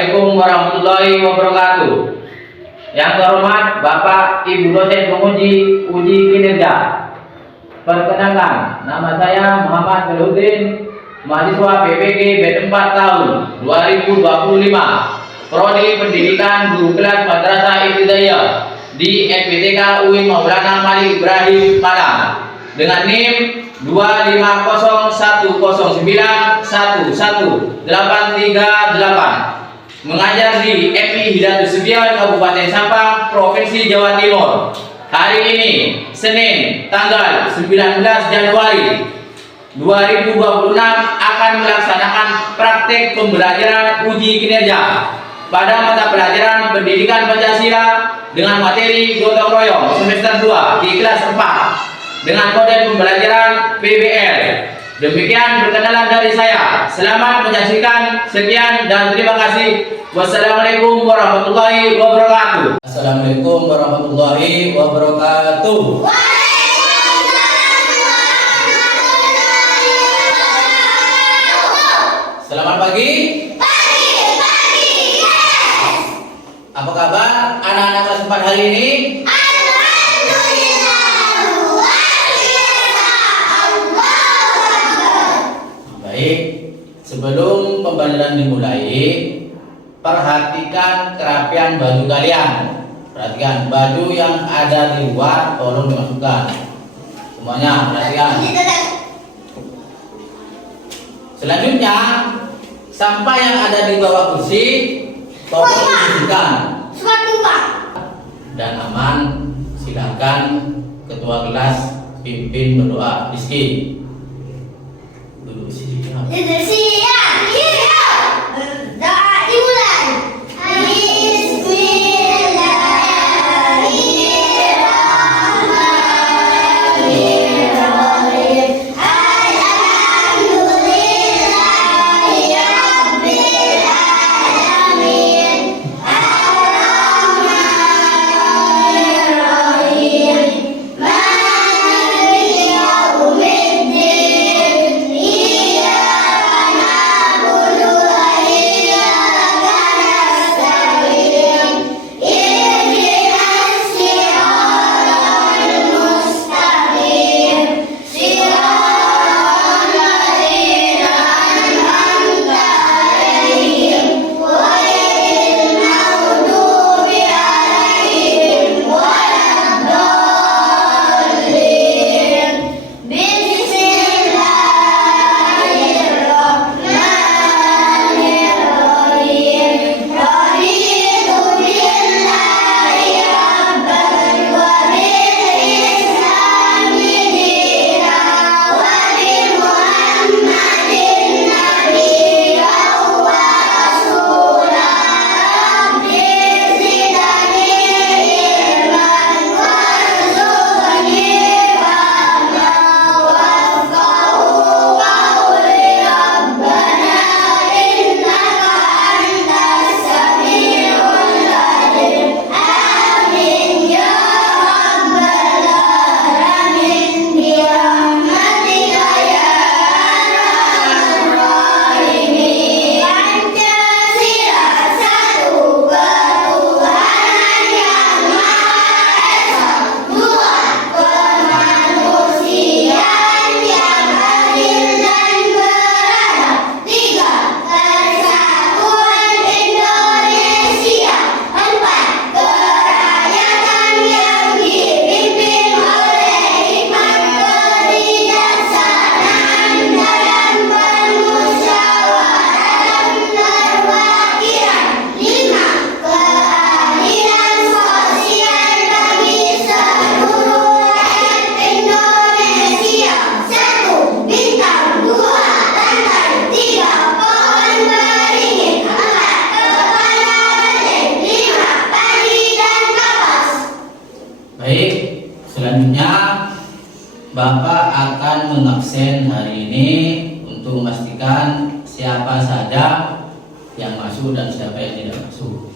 Assalamualaikum warahmatullahi wabarakatuh. Yang terhormat Bapak Ibu dosen penguji uji kinerja. Perkenalkan, nama saya Muhammad Beludin, mahasiswa PPG B4 tahun 2025, Prodi Pendidikan Guru Kelas Madrasah Ibtidaiyah di FPTK UIN Maulana Malik Ibrahim Malang dengan NIM 25010911838, mengajar di FI Hidayatus Sudion Kabupaten Sampang, Provinsi Jawa Timur. Hari ini Senin tanggal 19 Januari 2026 akan melaksanakan praktek pembelajaran uji kinerja pada mata pelajaran Pendidikan Pancasila dengan materi gotong royong semester 2 di kelas 4 dengan kode pembelajaran PBL. Demikian perkenalan dari saya. Selamat menyaksikan. Sekian dan terima kasih. Wassalamualaikum warahmatullahi wabarakatuh. Assalamualaikum warahmatullahi wabarakatuh. Selamat pagi. Apa kabar anak-anak kelas 4 hari ini? Baik, sebelum pembelajaran dimulai, perhatikan kerapian baju kalian. Perhatikan baju yang ada di luar, tolong dimasukkan. Semuanya perhatikan. Selanjutnya, sampah yang ada di bawah kursi tolong dibersihkan. Dan aman, silakan ketua kelas pimpin berdoa. Rizky, duduk sini. Baik, selanjutnya Bapak akan mengabsen hari ini untuk memastikan siapa saja yang masuk dan siapa yang tidak masuk.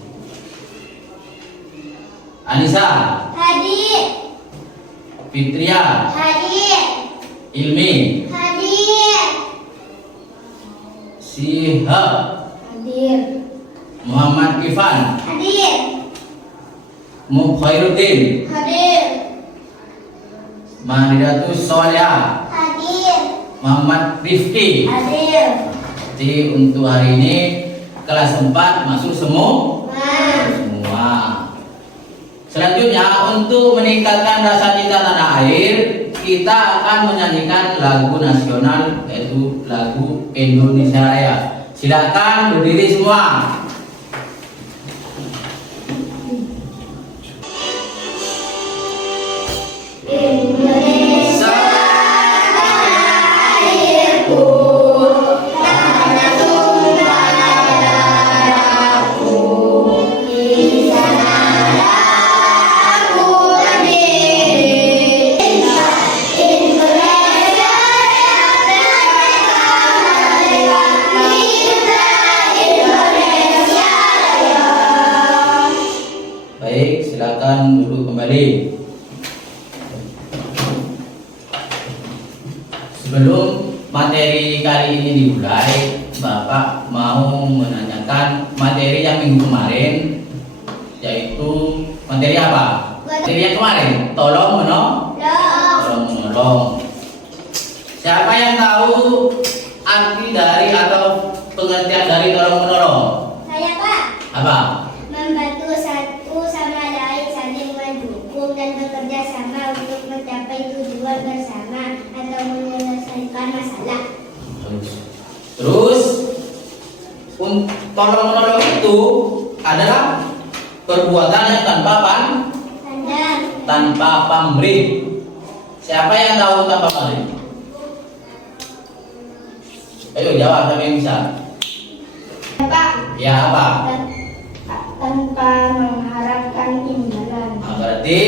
Anissa, Hadir. Fitria, Hadir. Ilmi, Hadir. Sihab, Hadir. Muhammad Ivan, Hadir. Mukhairuddin, Hadir. Maridatus Soleha, Hadir. Muhammad Rifki. Hadir. Jadi untuk hari ini kelas 4 masuk semua. Ma. Semua. Selanjutnya untuk meningkatkan rasa cinta tanah air, kita akan menyanyikan lagu nasional yaitu lagu Indonesia Raya. Silakan berdiri semua. Indonesia airku, tanah tumpah darahku, di sanalah aku berdiri. Indonesia yang merdeka merdeka, kita Indonesia Raya. Baik, silakan duduk kembali. Sebelum materi kali ini dimulai, Bapak mau menanyakan materi yang minggu kemarin, yaitu materi apa? Materi yang kemarin, tolong menolong. Siapa yang tahu arti dari atau pengertian dari tolong menolong? Saya Pak, Apa? membantu satu sama lain saling mendukung dan bekerja sama untuk mencapai tujuan bersama atau menyelesaikan masalah. Terus, tolong menolong itu adalah perbuatan yang tanpa pamrih. Siapa yang tahu tanpa pamrih? Ayo jawab, siapa yang bisa? Pak, Ya apa? tanpa mengharapkan imbalan. Nah, berarti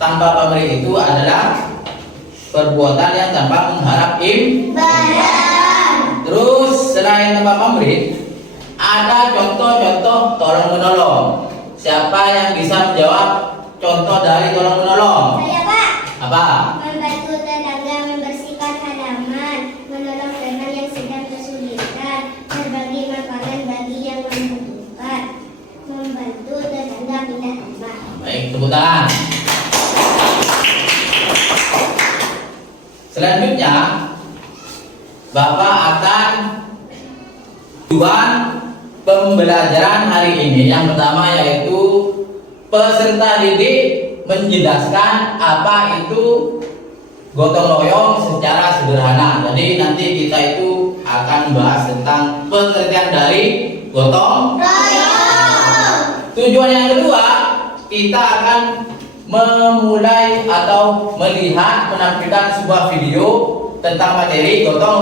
tanpa pamrih itu adalah perbuatan yang tanpa mengharap Imbalan. Terus selain tanpa pamrih, ada contoh-contoh tolong menolong. Siapa yang bisa menjawab contoh dari tolong menolong? Saya Pak, Apa? membantu tetangga membersihkan halaman, menolong teman yang sedang kesulitan, berbagi makanan bagi yang membutuhkan, membantu tetangga pindah rumah. Baik, tepuk tangan. Selanjutnya, Bapak akan tujuan pembelajaran hari ini. Yang pertama yaitu peserta didik menjelaskan apa itu gotong royong secara sederhana. Jadi nanti kita itu akan bahas tentang pengertian dari gotong. Tujuan yang kedua, kita akan memulai atau melihat penampilan sebuah video tentang materi gotong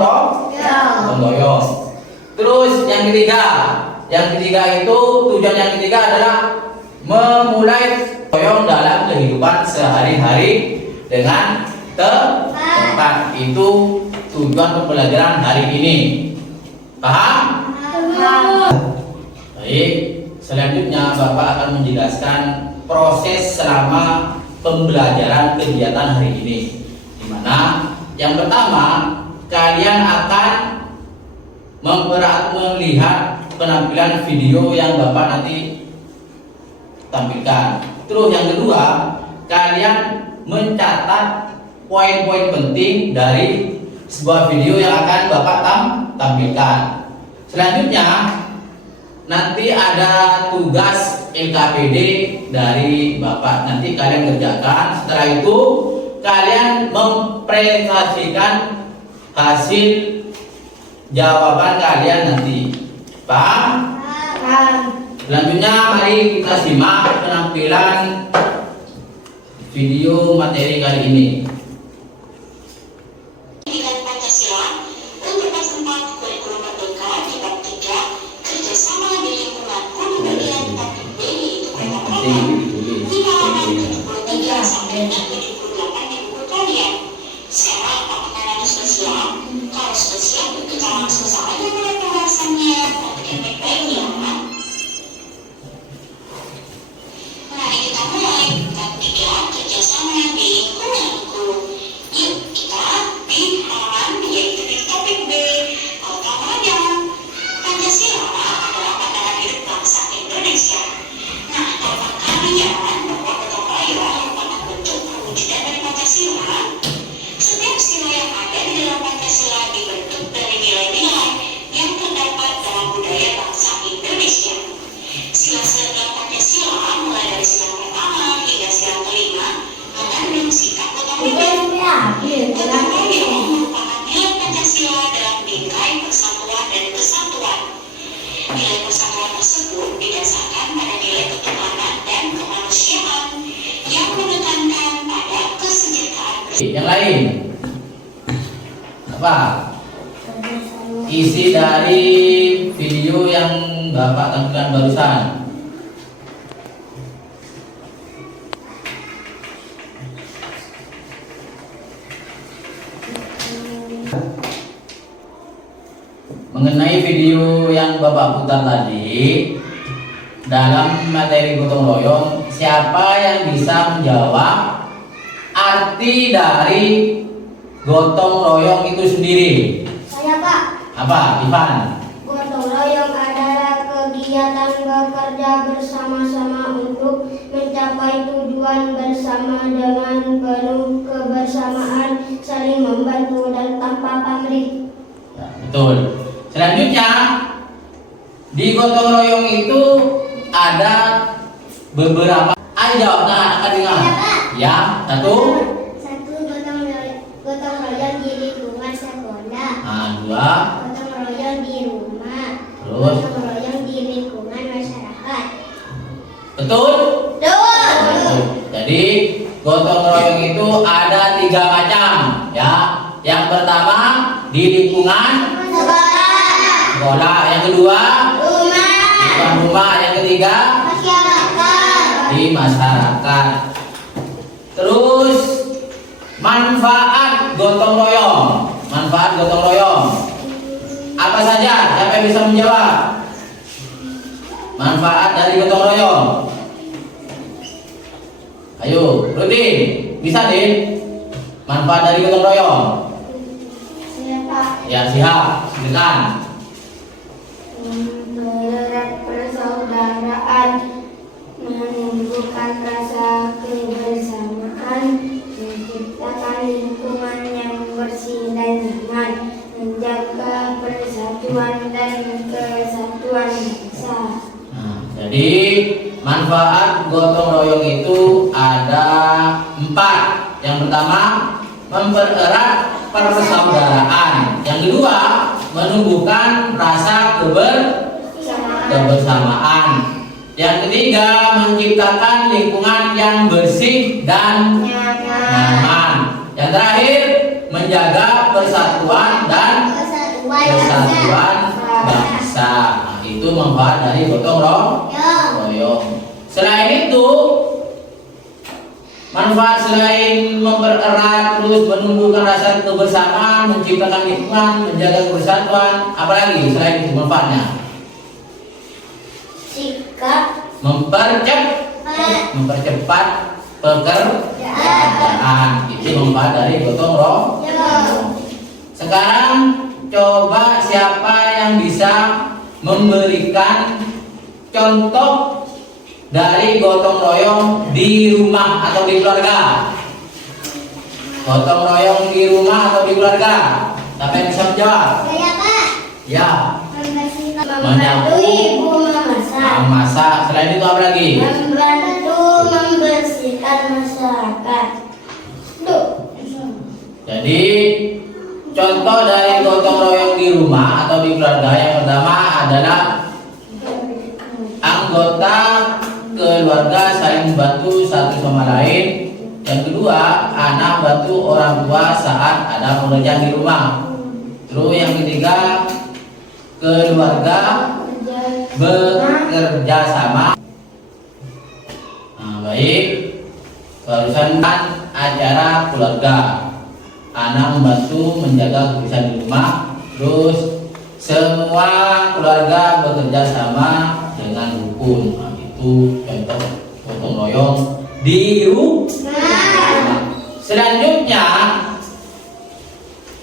royong. Terus yang ketiga itu tujuan yang ketiga adalah memulai royong dalam kehidupan sehari-hari dengan tepat. Itu tujuan pembelajaran hari ini. Paham? Baik, selanjutnya Bapak akan menjelaskan proses selama pembelajaran kegiatan hari ini. Di mana yang pertama, kalian akan melihat penampilan video yang Bapak nanti tampilkan. Terus yang kedua, kalian mencatat poin-poin penting dari sebuah video yang akan Bapak tampilkan. Selanjutnya, nanti ada tugas LKPD dari Bapak. Nanti kalian kerjakan. Setelah itu kalian mempresentasikan hasil jawaban kalian nanti. Paham? Selanjutnya mari kita simak penampilan video materi kali ini. Pendidikan Pancasila untuk kelas 4 kurikulum merdeka di bab 3 kerjasama di lingkungan pembelajaran taktik B yaitu kota di halaman 73 sampai 78 di buku kalian. Sekarang apakah ada spesial? Kalau spesial kita langsung saja mulai pembahasannya. Perhatikan baik-baik ya. Mari kita mulai bab 3 kerjasama di lingkunganku. Yuk kita di halaman yaitu di topik B. Kota Padang. Pancasila adalah pandangan hidup bangsa diukur berdasarkan pada nilai ketuhanan dan kemanusiaan yang menekankan pada kesejahteraan bersama. Yang lain apa? Isi dari video yang Bapak tampilkan barusan. Mengenai video yang Bapak putar tadi, dalam materi gotong royong, siapa yang bisa menjawab arti dari gotong royong itu sendiri? Saya, Pak. Apa, Ivan? Gotong royong adalah kegiatan bekerja bersama-sama untuk mencapai tujuan bersama dengan penuh kebersamaan, saling membantu dan tanpa pamrih. Ya, betul. Selanjutnya, di gotong royong itu ada beberapa. Ayo jawab, akan dengar. Ya, Pak. Ya, satu. Satu, gotong royong di lingkungan sekolah. Nah, dua. Gotong royong di rumah. Terus. Gotong royong di lingkungan masyarakat. Betul? Betul. Jadi gotong royong itu ada 3 macam, ya. Yang pertama di lingkungan sekolah, yang kedua lingkungan rumah, yang ketiga di masyarakat. Terus manfaat gotong royong, apa saja? Siapa yang bisa menjawab? Manfaat dari gotong royong. Ayo, Rudin, bisa Din? Manfaat dari gotong royong. Ya, siap, silakan. Mempererat persaudaraan, menumbuhkan rasa kebersamaan, menciptakan lingkungan yang bersih dan nyaman, menjaga persatuan dan kesatuan bangsa. Nah, jadi manfaat gotong royong itu ada 4. Yang pertama, mempererat persaudaraan. Yang kedua, menumbuhkan rasa kebersamaan. Yang ketiga, menciptakan lingkungan yang bersih dan nyaman. Yang terakhir, menjaga persatuan dan kesatuan bangsa. Nah, itu manfaat dari gotong royong. Selain itu, manfaat selain mempererat, terus menumbuhkan rasa kebersamaan, menciptakan lingkungan, menjaga persatuan, apalagi selain itu manfaatnya? Sikap mempercepat pekerjaan. Itu manfaat dari gotong royong. Sekarang coba siapa yang bisa memberikan contoh dari gotong royong di rumah atau di keluarga? Gotong royong di rumah atau di keluarga? Siapa yang bisa menjawab? Saya, Pak. Ya. Membantu ibu Memasak. Selain itu apa lagi? Membantu membersihkan masyarakat. Jadi contoh dari gotong royong di rumah atau di keluarga, yang pertama adalah anggota keluarga saling membantu satu sama lain. Yang kedua, anak bantu orang tua saat ada pekerjaan di rumah. Terus yang ketiga, keluarga bekerja sama. Nah, baik, barusan acara keluarga, anak membantu menjaga kebersihan di rumah. Terus semua keluarga bekerja sama dengan rukun. Nah, itu contoh gotong royong di rumah. Selanjutnya,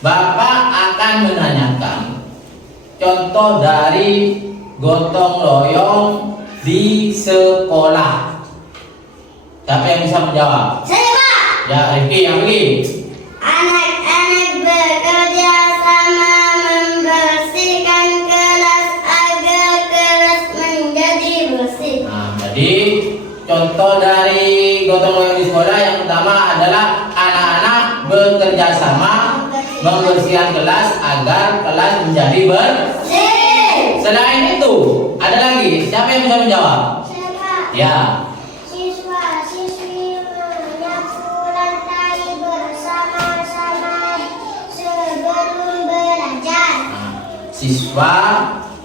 Bapak akan menanyakan contoh dari gotong royong di sekolah. Siapa yang bisa menjawab? Saya, Pak. Ya, Rifki, yang pergi. Anak-anak bekerja sama membersihkan kelas agar kelas menjadi bersih. Nah, jadi contoh dari gotong royong di sekolah yang pertama adalah anak-anak bekerja sama membersihkan kelas agar kelas menjadi bersih. Selain itu, Ada lagi, siapa yang bisa menjawab? Saya Pak. Ya. Siswa siswi menyapu lantai bersama-sama sebelum belajar. Siswa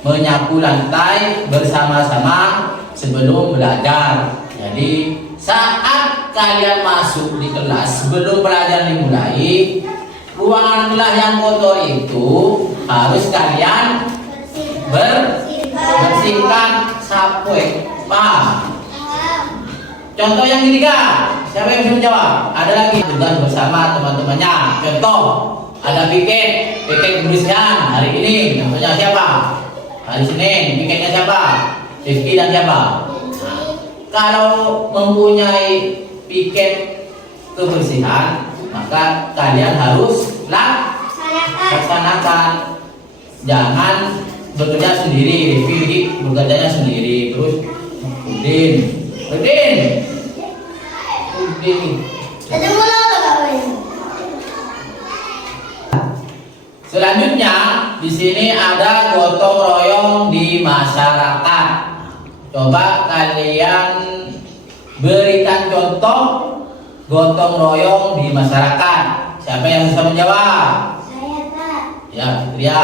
menyapu lantai bersama-sama sebelum belajar. Jadi saat kalian masuk di kelas sebelum pelajaran dimulai, ruangan kelas yang kotor itu harus kalian bersihkan, sapu. Paham? Contoh yang ketiga, siapa yang bisa menjawab? Ada lagi tugas bersama teman-temannya. Contoh, ada piket kebersihan hari ini. Contohnya siapa? Hari Senin, piketnya siapa? Rizky dan siapa? Nah, kalau mempunyai piket kebersihan, maka kalian harus laksanakan. Jangan bekerja sendiri. Rizky bekerjanya sendiri. Terus Udin. Selanjutnya di sini ada gotong royong di masyarakat. Coba kalian berikan contoh gotong royong di masyarakat. Siapa yang bisa menjawab? Saya Pak. Ya, Fitria.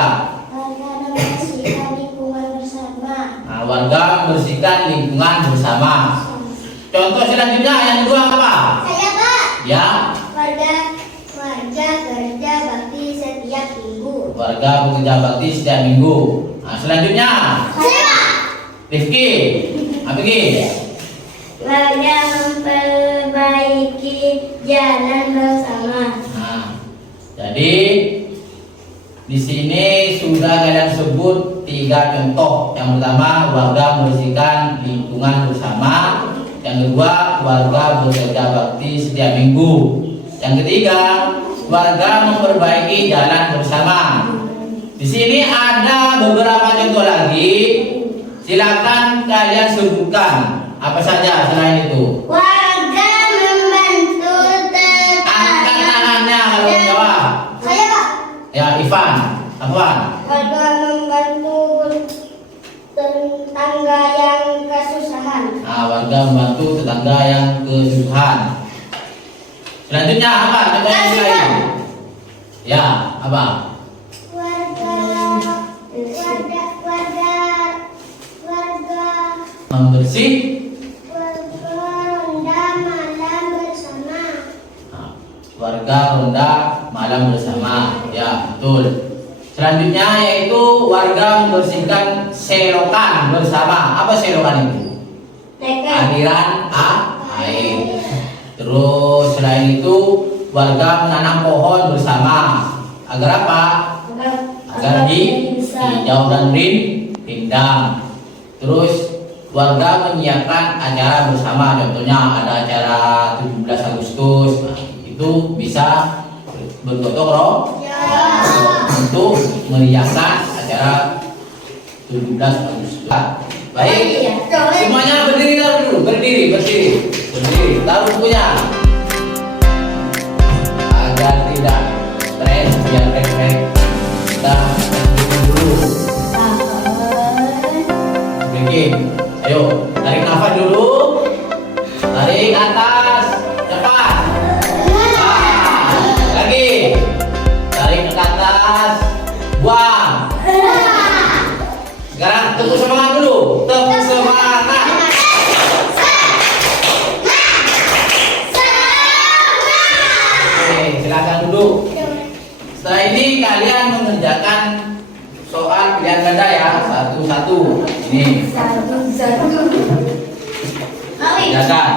Warga membersihkan lingkungan bersama. Nah, warga membersihkan lingkungan bersama. Contoh selanjutnya yang kedua apa? Saya Pak. Ya. Warga kerja bakti setiap minggu. Warga bekerja bakti setiap minggu. Nah, selanjutnya Saya Pak. Rifki. Apa lagi? Warga memperbaiki jalan bersama. Nah, jadi di sini sudah kalian sebut 3 contoh. Yang pertama, warga membersihkan lingkungan bersama. Yang kedua, warga bekerja bakti setiap minggu. Yang ketiga, warga memperbaiki jalan bersama. Di sini ada beberapa contoh lagi. Silakan kalian sebutkan apa saja selain itu. Warga membantu Angkat tetangga. tangannya kalau menjawab. Saya Pak. Ya, Ivan. Apaan? Warga membantu tetangga yang kesusahan. Nah, warga membantu tetangga yang kesusahan. Selanjutnya apa? Contoh yang lain. Ya, apa? Warga Membersih. ronda malam bersama. Nah, warga ronda malam bersama. Ya, betul. Selanjutnya yaitu warga membersihkan selokan bersama. Apa selokan itu? Aliran air. Terus selain itu warga menanam pohon bersama. Agar apa? Agar hijau dan rindang. Terus warga menyiapkan acara bersama. Contohnya ada acara 17 Agustus. Nah, itu bisa bergotong royong untuk meriahkan acara 17 Agustus. Baik, semuanya berdiri dulu, berdiri. Taruh bukunya agar tidak stres, biar refleks. Kita bikin dulu. Bikin, ayo tarik nafas dulu, tarik atas, cepat. Lagi, tarik ke atas, buang. Sekarang tepuk semangat dulu, tepuk semangat. Oke, silakan duduk. Setelah ini kalian mengerjakan soal pilihan ganda ya, satu-satu. Ini, silakan.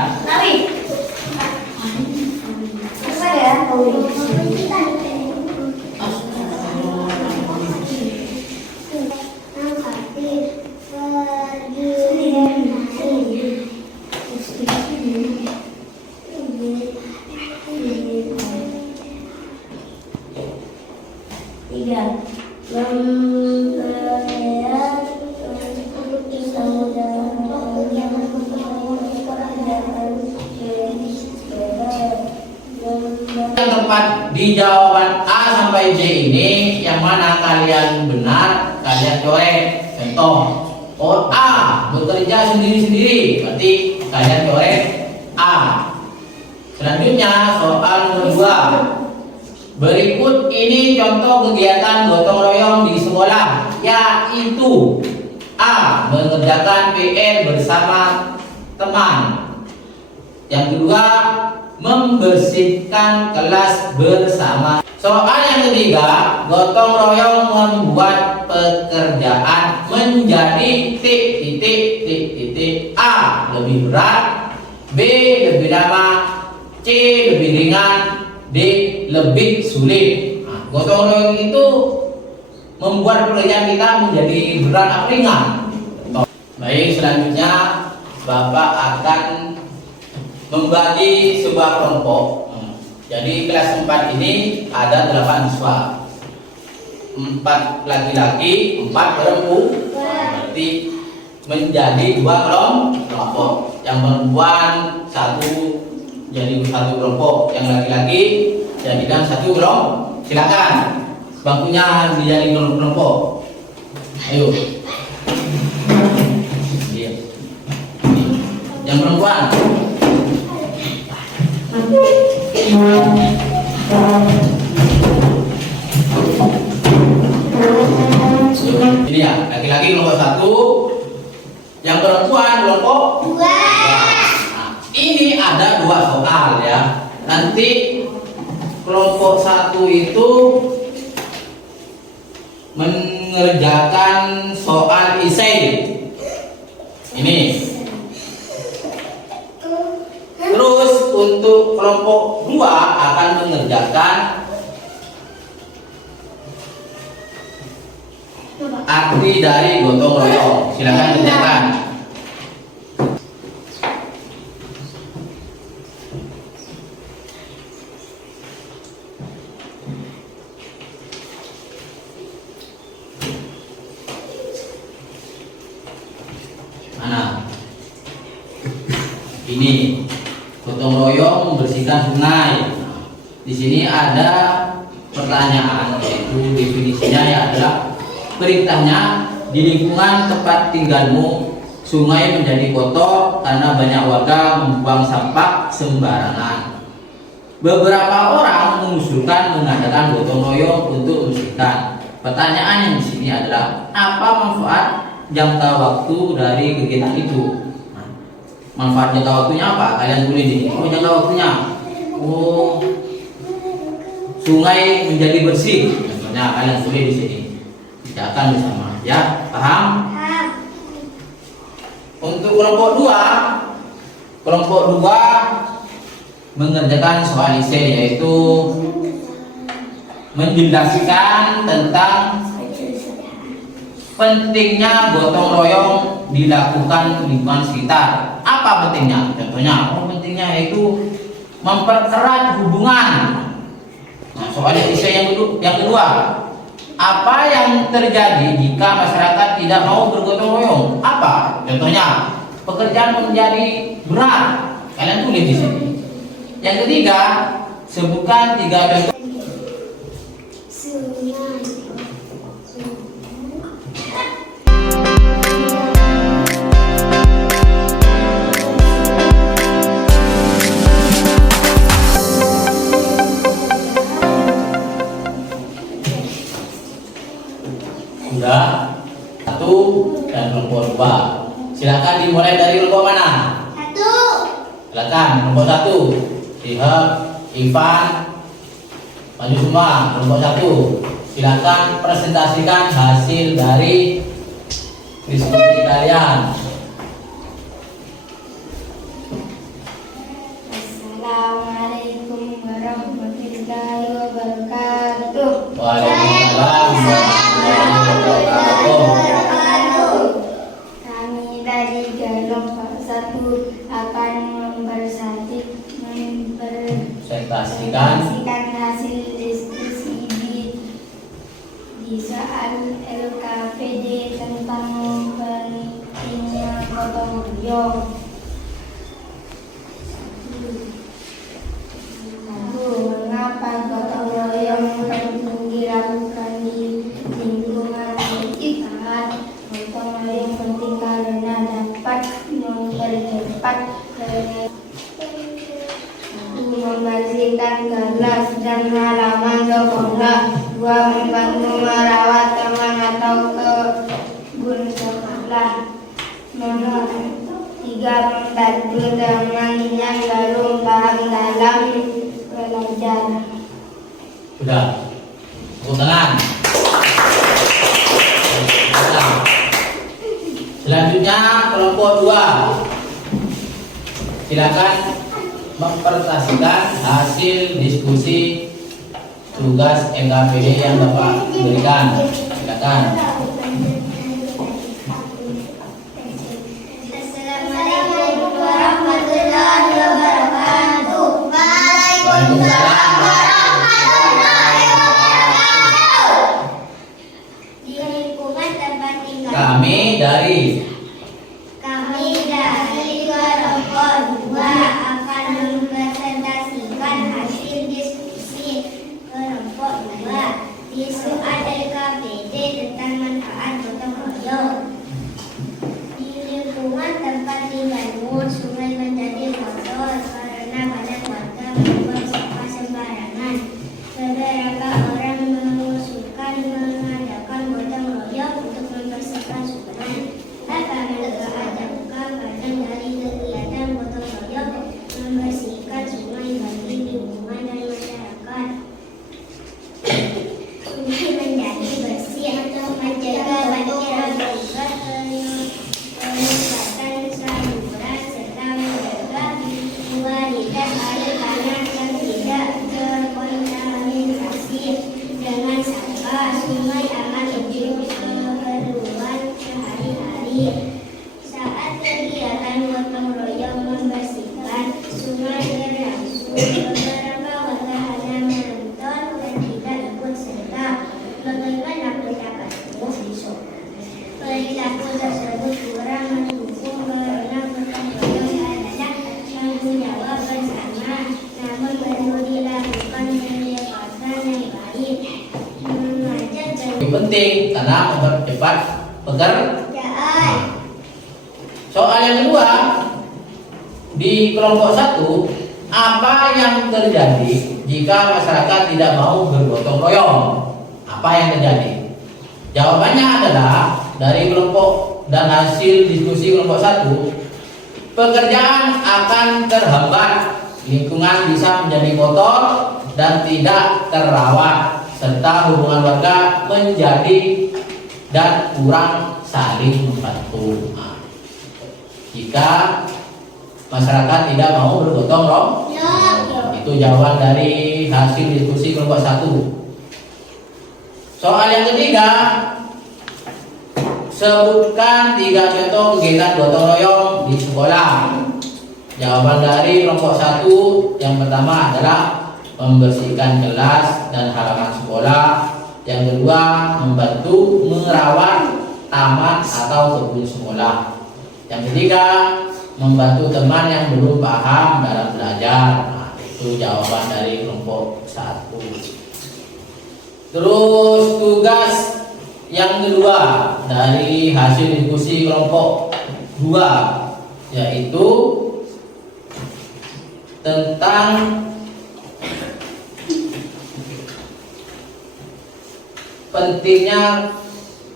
Yang tepat di jawaban A sampai J ini yang mana kalian benar, kalian coret. Contoh, Oh, A bekerja sendiri-sendiri, berarti kalian coret A. Selanjutnya soal nomor 2. Berikut ini contoh kegiatan gotong royong di sekolah, yaitu A. Mengerjakan PR bersama teman. Yang kedua, membersihkan kelas bersama. Soal yang ketiga, gotong royong membuat pekerjaan menjadi A lebih berat, B lebih lama, C lebih ringan, D lebih sulit. Nah, gotong royong itu membuat pekerjaan kita menjadi berat atau ringan. Baik, selanjutnya Bapak akan membagi sebuah kelompok. Jadi kelas 4 ini ada 8 siswa, 4 laki-laki, 4 perempuan, berarti menjadi 2 kelompok. Yang perempuan 1 jadi 1 kelompok, yang laki-laki jadikan 1 kelompok. Silakan bangkunya dijadikan kelompok. Ayo. Yang perempuan. Ini ya, laki-laki kelompok 1, yang perempuan kelompok 2. Nah, ini ada 2 soal ya. Nanti kelompok 1 itu mengerjakan soal esai. Ini. Terus untuk kelompok 2 akan mengerjakan arti dari gotong royong. Silakan kerjakan. Mana? Ini gotong royong membersihkan sungai. Di sini ada pertanyaan, yaitu definisinya ya adalah perintahnya di lingkungan tempat tinggalmu sungai menjadi kotor karena banyak warga membuang sampah sembarangan. Beberapa orang mengusulkan mengadakan gotong royong untuk membersihkan. Pertanyaan yang di sini adalah apa manfaat jangka waktu dari kegiatan itu? Manfaat jangka waktunya apa? Kalian tulis di sini. Oh, jangka waktunya. Oh, sungai menjadi bersih. Contohnya kalian tulis di sini. Tidak akan bersama. Ya, paham? Untuk kelompok 2 mengerjakan soal esai, yaitu menjelaskan tentang pentingnya gotong royong dilakukan lingkungan sekitar. Apa pentingnya? Contohnya, pentingnya yaitu mempererat hubungan. Nah, soal esai yang kedua, apa yang terjadi jika masyarakat tidak mau bergotong royong? Apa? Contohnya, pekerjaan menjadi berat. Kalian tulis di sini. Yang ketiga, sebutkan 3 contoh. Sudah 1 dan kelompok 2. Silakan dimulai dari kelompok mana? 1. Silakan kelompok 1. Lihat Ivan, maju semua. Kelompok 1. Silakan presentasikan hasil dari diskusi kalian. Assalamualaikum warahmatullahi wabarakatuh. Waalaikumsalam warahmatullahi wabarakatuh. Kami dari kelompok 1 akan mempresentasikan hasil diskusi di soal LKPD tentang pentingnya gotong royong. Mengapa gotong royong penting dilakukan di lingkungan sekitar? Gotong royong penting 4 membersihkan kelas dan halaman sekolah. 2 membantu merawat taman atau kebun sekolah. 3 membantu teman yang belum paham dalam belajar. Sudah. Tepuk tangan. Selanjutnya kelompok 2. Silakan mempresentasikan hasil diskusi tugas NKPD yang Bapak berikan. Silakan. Assalamualaikum warahmatullahi wabarakatuh. Waalaikumsalam warahmatullahi wabarakatuh. Di lingkungan tempat tinggal Kami dari kelompok 2 akan mempresentasikan hasil diskusi kelompok 2 di soal LKPD tentang manfaat gotong royong. Di lingkungan tempat tinggalmu, sungai menjadi kotor karena banyak warga membuang sampah sembarangan. Beberapa orang mengusulkan mengadakan gotong royong untuk membersihkan sungai. Apa manfaat dari kegiatan gotong royong membersihkan sungai bagi lingkungan dan masyarakat? Sungai menjadi bersih atau menjaga banjir akibat peningkatan saluran serta menjaga kualitas air tanah yang tidak terkontaminasi dengan sampah. Sungai aman untuk keperluan sehari-hari. Saat kegiatan gotong royong membersihkan sungai berlangsung, beberapa warga hanya menonton dan tidak ikut serta. Bagaimana pendapatmu? Perilaku tersebut kurang mendukung karena gotong royong adalah tanggung jawab bersama, namun perlu dilakukan pendekatan yang baik, mengajak lebih penting karena mempercepat pekerjaan. Soal yang kedua, di kelompok 1, apa yang terjadi jika masyarakat tidak mau bergotong royong? Apa yang terjadi? Jawabannya adalah dari kelompok dan hasil diskusi kelompok 1, pekerjaan akan terhambat, lingkungan bisa menjadi kotor dan tidak terawat, serta hubungan warga menjadi dan kurang saling membantu. Jika masyarakat tidak mau bergotong royong, itu jawaban dari hasil diskusi kelompok 1. Soal yang ketiga, sebutkan 3 contoh kegiatan gotong royong di sekolah. Jawaban dari kelompok 1 yang pertama adalah membersihkan kelas dan halaman sekolah. Yang kedua, membantu merawat taman atau kebun sekolah. Yang ketiga, membantu teman yang belum paham dalam belajar. Itu jawaban dari kelompok 1. Terus tugas yang kedua dari hasil diskusi kelompok 2, yaitu tentang pentingnya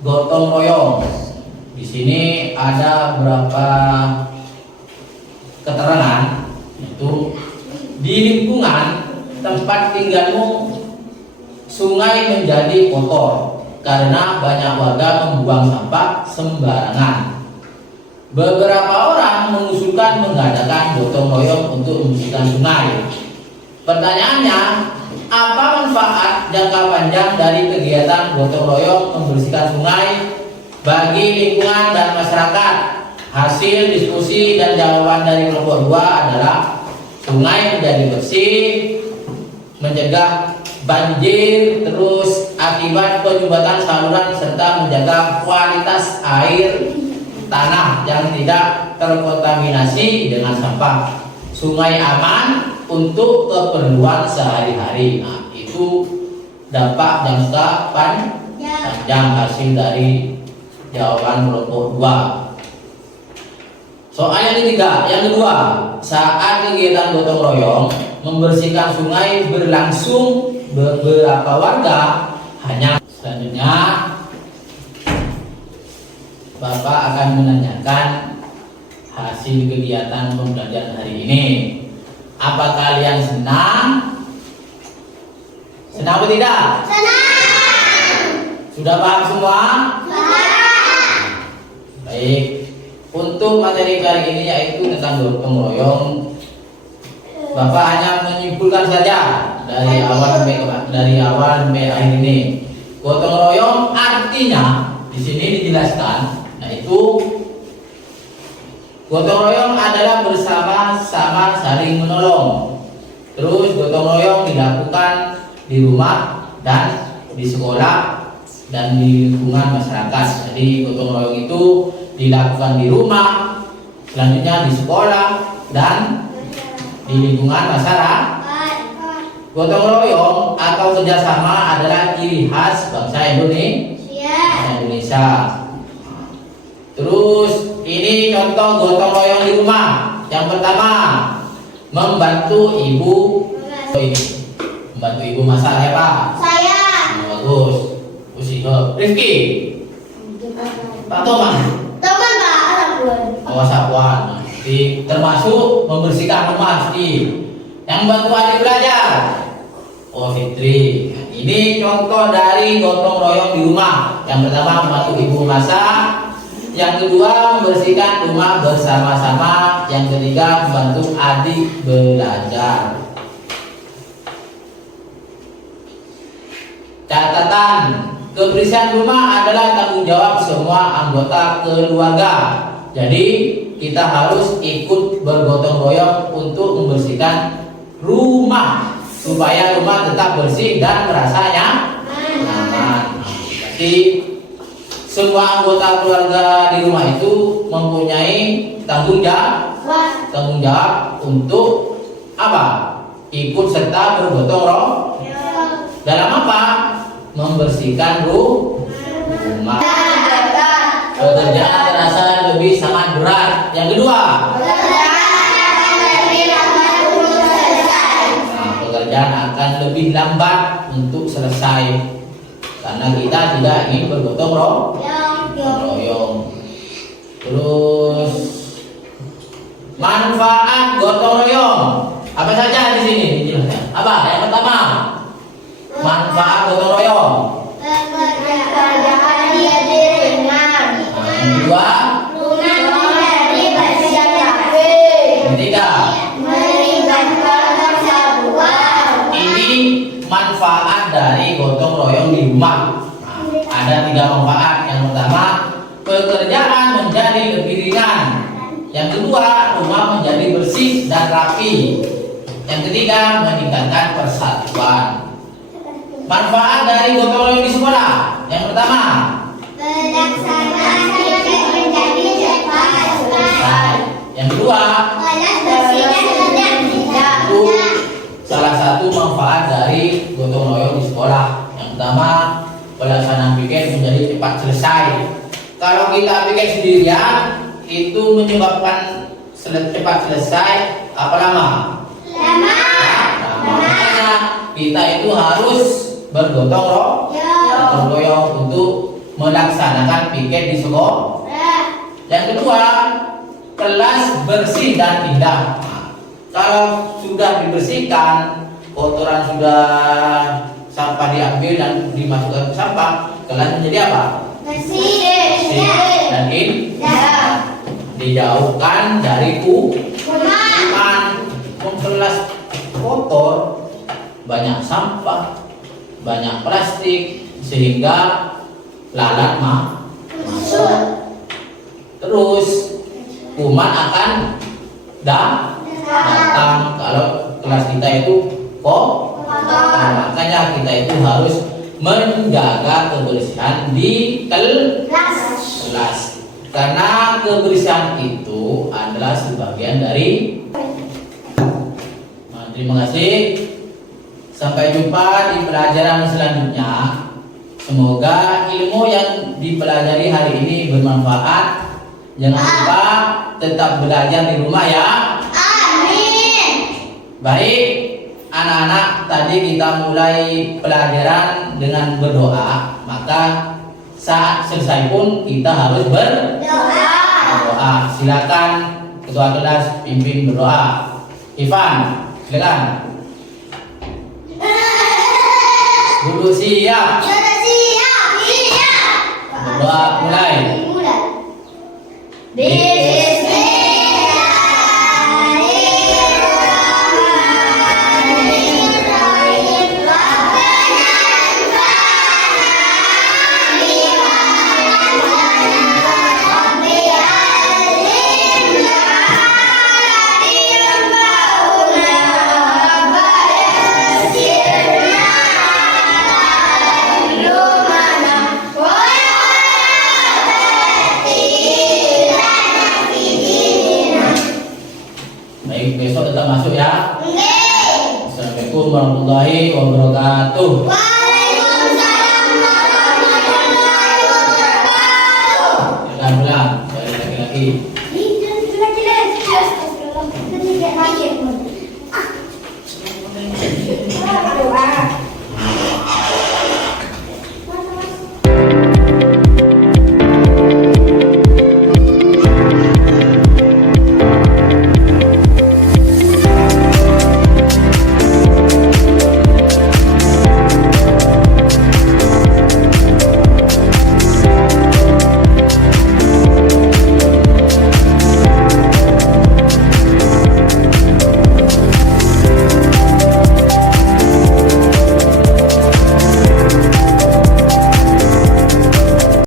gotong royong. Di sini ada beberapa keterangan, yaitu di lingkungan tempat tinggalmu sungai menjadi kotor karena banyak warga membuang sampah sembarangan. Beberapa orang mengusulkan mengadakan gotong royong untuk membersihkan sungai. Pertanyaannya, apa manfaat jangka panjang dari kegiatan gotong royong membersihkan sungai bagi lingkungan dan masyarakat? Hasil diskusi dan jawaban dari kelompok 2 adalah sungai menjadi bersih, mencegah banjir, terus akibat penyumbatan saluran, serta menjaga kualitas air tanah yang tidak terkontaminasi dengan sampah. Sungai aman untuk keperluan sehari-hari. Nah, itu dampak jangka panjang hasil dari jawaban kelompok 2. Soal yang ketiga, yang kedua, saat kegiatan gotong royong membersihkan sungai berlangsung beberapa warga hanya. Selanjutnya Bapak akan menanyakan hasil kegiatan pembelajaran hari ini. Apa kalian senang? Senang atau tidak? Senang. Sudah paham semua? Baik. Untuk materi kali ini yaitu tentang gotong royong. Bapak hanya menyimpulkan saja dari awal sampai akhir ini. Gotong royong artinya di sini dijelaskan, yaitu gotong royong adalah bersama-sama saling menolong. Terus gotong royong dilakukan di rumah dan di sekolah dan di lingkungan masyarakat. Jadi gotong royong itu dilakukan di rumah, selanjutnya di sekolah dan di lingkungan masyarakat. Gotong royong atau kerjasama adalah ciri khas bangsa Indonesia. Terus ini contoh gotong royong di rumah. Yang pertama, membantu ibu. Membantu ibu masak ya Pak? Saya. Bagus. Usiha. Rifki. Pak Toman. Teman Pak, Sapuan. Sapuan. Termasuk membersihkan rumah. Yang bantu adik belajar. Fitri. Ini contoh dari gotong royong di rumah. Yang pertama membantu ibu masak. Yang kedua membersihkan rumah bersama-sama. Yang ketiga membantu adik belajar. Catatan, kebersihan rumah adalah tanggung jawab semua anggota keluarga. Jadi kita harus ikut bergotong royong untuk membersihkan rumah supaya rumah tetap bersih dan merasanya aman. Jadi semua anggota keluarga di rumah itu mempunyai tanggung jawab untuk apa? Ikut serta bergotong royong dalam apa? Membersihkan rumah. Pekerjaan terasa lebih sangat berat. Yang kedua, pekerjaan akan lebih lambat untuk selesai karena kita tidak ingin bergotong royong. Terus manfaat gotong royong apa saja di sini? Apa? Yang pertama, manfaat gotong royong. Pekerjaan jadi ringan. Yang kedua, Rumah menjadi bersih dan rapi. yang ketiga, Meningkatkan persatuan. ini manfaat dari gotong royong di rumah. Ada 3 manfaat. Yang pertama, pekerjaan menjadi lebih ringan. Yang kedua, rumah menjadi bersih dan rapi. Yang ketiga, meningkatkan persatuan. Manfaat dari gotong royong di sekolah. Yang pertama, Pelaksanaan tiket menjadi cepat selesai. yang kedua, Kelas bersih dan tenang. itu salah satu manfaat dari gotong royong di sekolah. Yang pertama, pelaksanaan piket menjadi cepat selesai. Kalau kita piket sendirian, itu menyebabkan cepat selesai apa lama? Lama. Makanya kita itu harus bergotong royong untuk melaksanakan piket di sekolah. Yang kedua, kelas bersih dan indah. Kalau sudah dibersihkan, kotoran sudah sampah diambil dan dimasukkan ke sampah, kelas menjadi apa? Bersih. Dan indah. Dijauhkan dari kuman. Kelas kotor, banyak sampah, banyak plastik, sehingga lalat masuk. Terus kuman akan datang kalau kelas kita itu makanya kita itu harus menjaga kebersihan di kelas karena kebersihan itu adalah sebagian dari. Terima kasih. Sampai jumpa di pelajaran selanjutnya. Semoga ilmu yang dipelajari hari ini bermanfaat. Jangan lupa tetap belajar di rumah ya. Amin. Baik, anak-anak, tadi kita mulai pelajaran dengan berdoa. Maka saat selesai pun kita harus berdoa. Silakan ketua kelas pimpin berdoa. Ivan, silakan. Dulu siap. Sudah siap. Berdoa mulai. Baik, besok tetap masuk ya. Assalamualaikum warahmatullahi wabarakatuh. Waalaikumsalam warahmatullahi wabarakatuh. Silakan pulang, dari laki-laki.